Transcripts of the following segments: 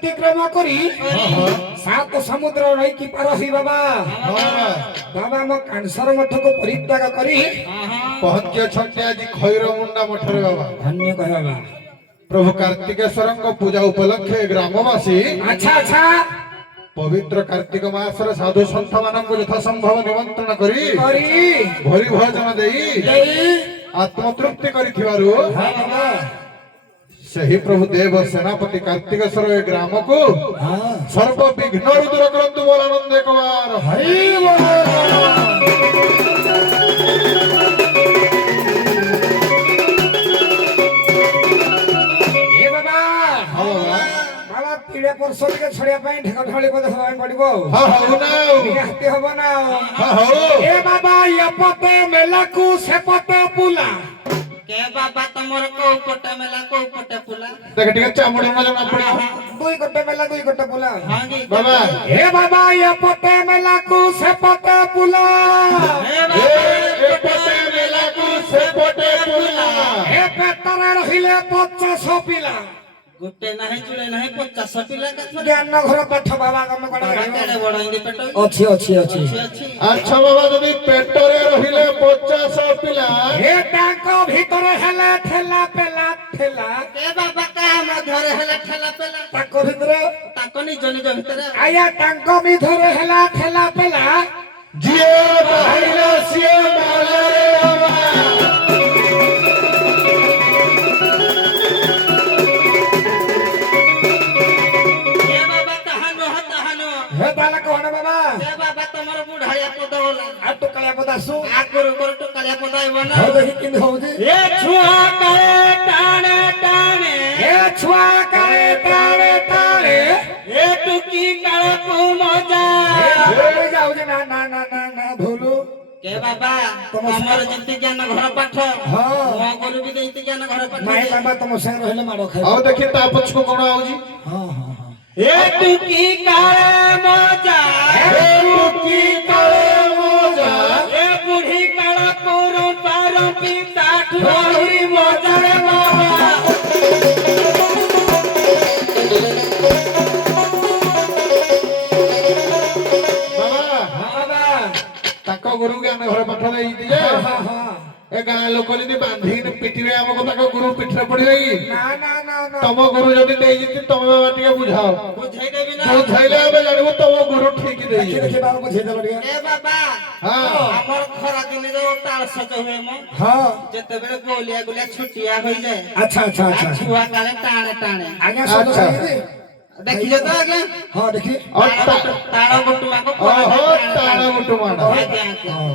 अतिक्रम करी सात समुद्र रही की पार ही बाबा बाबा मो कांसर मठ को परित्याग करी पहुंचे छंटे आज खैरमुंडा मठरे बाबा धन्य कह बाबा प्रभु कार्तिकेश्वर पूजा उपलक्षे ग्रामवासी अच्छा अच्छा पवित्र कार्तिक मासर साधु सन्थ मानक यथा संभव निमंत्रण करी भरी भोजन देई आत्मतृप्ति करिथिबारु सही प्रभु देव सेनापति कार्तिकेश्वर ग्राम को सर्व विघ्न दूर करंतु बोल आनंद एक बार हरि बोल पीड़े परसों के छड़िया पाई ढेका ढाली को हवाई पड़िबो हां हो ना निहाती हबो ना हां हो ए बाबा यपते मेला को सेपते पुला के बाबा तमर को कोटे मेला को कोटे पुला देख ठीक चामुंडी में जना पड़ी दुई कोटे मेला दुई कोटे पुला हां जी बाबा ए बाबा यपते मेला को सेपते पुला ए पते मेला को सेपते पुला ए पेटरे रहिले 50 पिला गुटे नहीं जुड़े नहीं 50 पिला का ज्ञान घर पाठ बाबा गम कोडा केड़े बड़ इंदी पेट अछि अछि अछि अच्छा बाबा जदी पेटरे रहिले 50 पिला हे टांको भीतरे हेले ठेला पेला ठेला के बाबा का हम घरे हेला ठेला पेला टांको भीतरे ताको निज निज भीतर आया टांको भीतरे हेला ठेला पेला जिए बाहिला सिए माला रे बाबा हे ताला कोन बाबा ए बाबा तमर बुढ़ाया पद होला आ तो कलिया पदासु आ करू करू तो कलिया पद आइबो ना हो देखि किन होउजी ए छुआ करे टाणे टाणे हे छुआ करे ताळे ताळे ए टुकी काळ को मजा हे जाऊ जे ना ना ना ना ना भूलू के बाबा तमर जंती ज्ञान घर पाठ हां मो गुरु भी देती ज्ञान घर पाठ माय बाबा तुम संग रहले मारो खाइ आओ देखि ता पछ को कोन आउजी हां हां ए टुकी काळे मजा हे टुकी काळे मोजा ए बुढ़ी काळ को पारो पिता ठोरी मजा रे बाबा बाबा ताको गुरु ज्ञान घर पाठ देई दिए हां हां ए गां लोक जदी बांधी पिटिवे हमको ताको गुरु पिठरे पड़िवे ना ना ना ना तम गुरु जदी देई जति तम बाबा टिके बुझाओ बुझाई देबी ना जो धैले आबे जानबो तम गुरु ठीक देई देखि बाबा बुझे देलो रे ए बाबा हां हमर खरा दिन जो ताल सज होए म हां जते बेले गोलिया गोलिया छुटिया होई जाए अच्छा अच्छा अच्छा छुआ काले टाणे टाणे आज्ञा सब अच्छा। सही देखि जे तो आगे हां देखि ताड़ गुटुमा को ओहो ताड़ा मुटु माना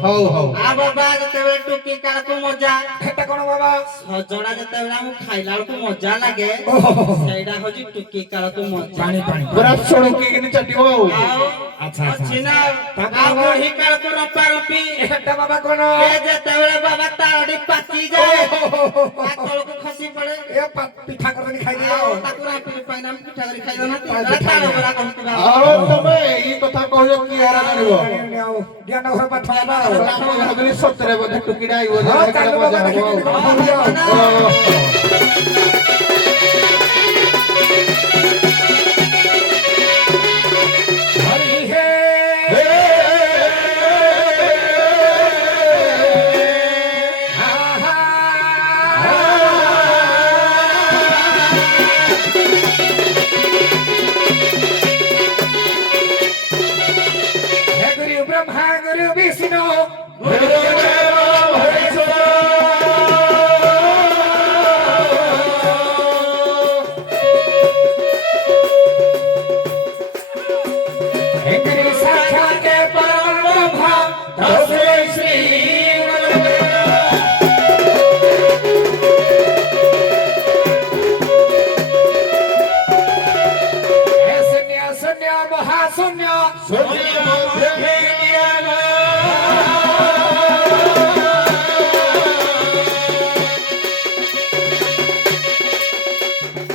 हौ हौ आ बाबा जते बेले टुकी काल को मजा हेटा कोन बाबा सजणा जते बेले हम खाइला को मजा लागे ओहो सेडा होजी टुकी काल को मजा पानी पानी पूरा सड़की कि चटिबो आओ अच्छा अच्छा छिना आ बुढ़ी काल को रपा रपी हेटा बाबा कोन ए जते बेले बाबा ताड़ी पाची जाए आ तळ को खसी पड़े ए पिठा करनी खाइ दियो आओ ताकुरा पी पाइना पिठा करी खाइ दना ताड़ बरा कहत बा आओ तमे ई कथा कहयो कि यार जानबो ज्ञान घर पाठ बाबा राम भागली सतरे बधे टुकीडा आइबो हां जे चालू मजा बाबा देखि हबो हरि हे हे गुरु ब्रह्मा गुरु विष्णु हे गुरु साक्षात परम ब्रह्मा तस्मै श्री हे शून्य शून्य महाशून्य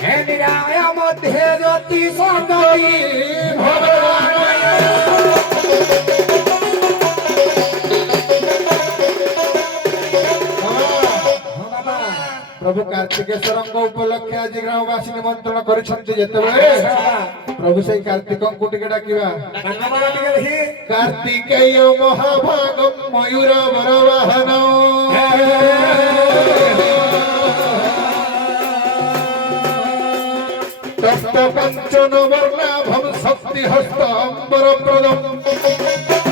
हे निराय मध्ये ज्योति संगति ପ୍ରଭୁ କାର୍ତ୍ତିକେଶ୍ୱରଙ୍କ ଉପଲକ୍ଷେ ଆଜି ଗ୍ରାମବାସୀ ନିମନ୍ତ୍ରଣ କରିଛନ୍ତି ଯେତେବେଳେ ପ୍ରଭୁ ସେଇ କାର୍ତ୍ତିକଙ୍କୁ ଟିକେ ଡାକିବା। କାର୍ତ୍ତିକେୟ ମହାଭାଗମ୍ ମୟୂର ବରବାହନ ତପ୍ତ କାଞ୍ଚନ ବର୍ଣ୍ଣାଭಂ ଶକ୍ତି ହସ୍ତ ଅମ୍ବର ପ୍ରଦମ୍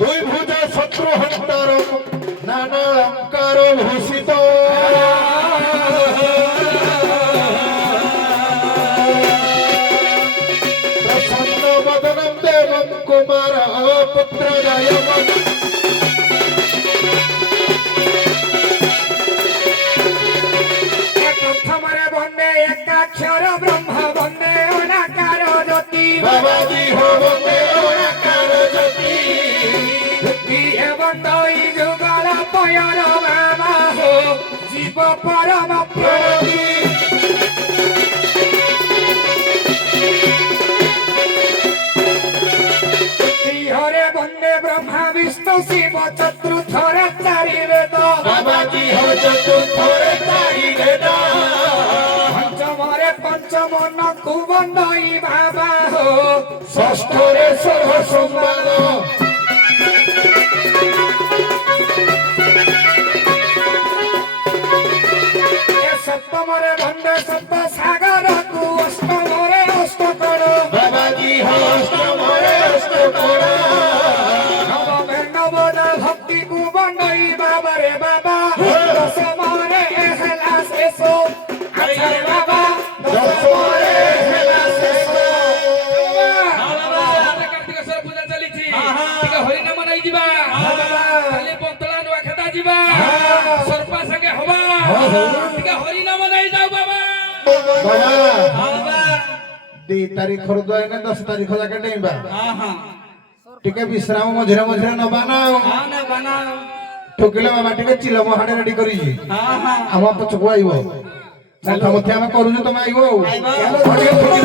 দ্বৈভুজ শত্রু হন্তার নানা অলঙ্কার ভূষিত প্রসন্ন বদনম দেবম কুমার পুত্র জয়ম প্রথমরে বন্দে একাক্ষর ব্রহ্ম বন্দে অনাকার জ্যোতি বাবাজি হো বন্দে ওনাকার জ্যোতি বন্দই যুগল পয়র বাবা হো জীব পরম প্রণতি হরে বন্দে ব্রহ্মা বিষ্ণু শিব চতুর্থরে চারি বেদ বাবাজি হো চতুর্থরে চারি বেদ পঞ্চমরে পঞ্চমন কুবন্দই বাবা হো ষষ্ঠরে সর্ব সম্বাদ সপ্তমরে বন্দে সপ্ত সাগর কু অষ্টমরে অষ্টকর বাবাজি হো অষ্টমরে অষ্টকর নবমে নবদ ভক্তি কুবন্দই বাবা রে বাবা দশমরে হেলা শেষ আচ্ছা রে বাবা দশমরে হেলা শেষ কার্তিকেশ্বর পূজা চালিছি ଟିକେ ହରିନାମ ନେଇ ଯିବା କାଲି ପନ୍ତଳା ନୂଆ ଖେତା ଯିବା ସର୍ପା ସାଙ୍ଗେ ହବା ଟିକେ ହରିନାମ ନେଇ ଯାଉ ବାବା ବାବା 2 ତାରିଖରୁ ଦଇନେ 10 ତାରିଖ ଯାକେ ଡେଇଁବା ଟିକେ ବିଶ୍ରାମ ମଝିରେ ମଝିରେ ନବା ନା ଠକିଲେ ବାବା ଟିକେ ଚିଲ ମହାଡେ ରେଡି କରିଛି ଆମ ପଛକୁ ଆଇବ ମଥା ମଥି ଆମେ କରୁଛୁ ତମେ ଆଇବ ଆଉ ଚାଲ ଠକି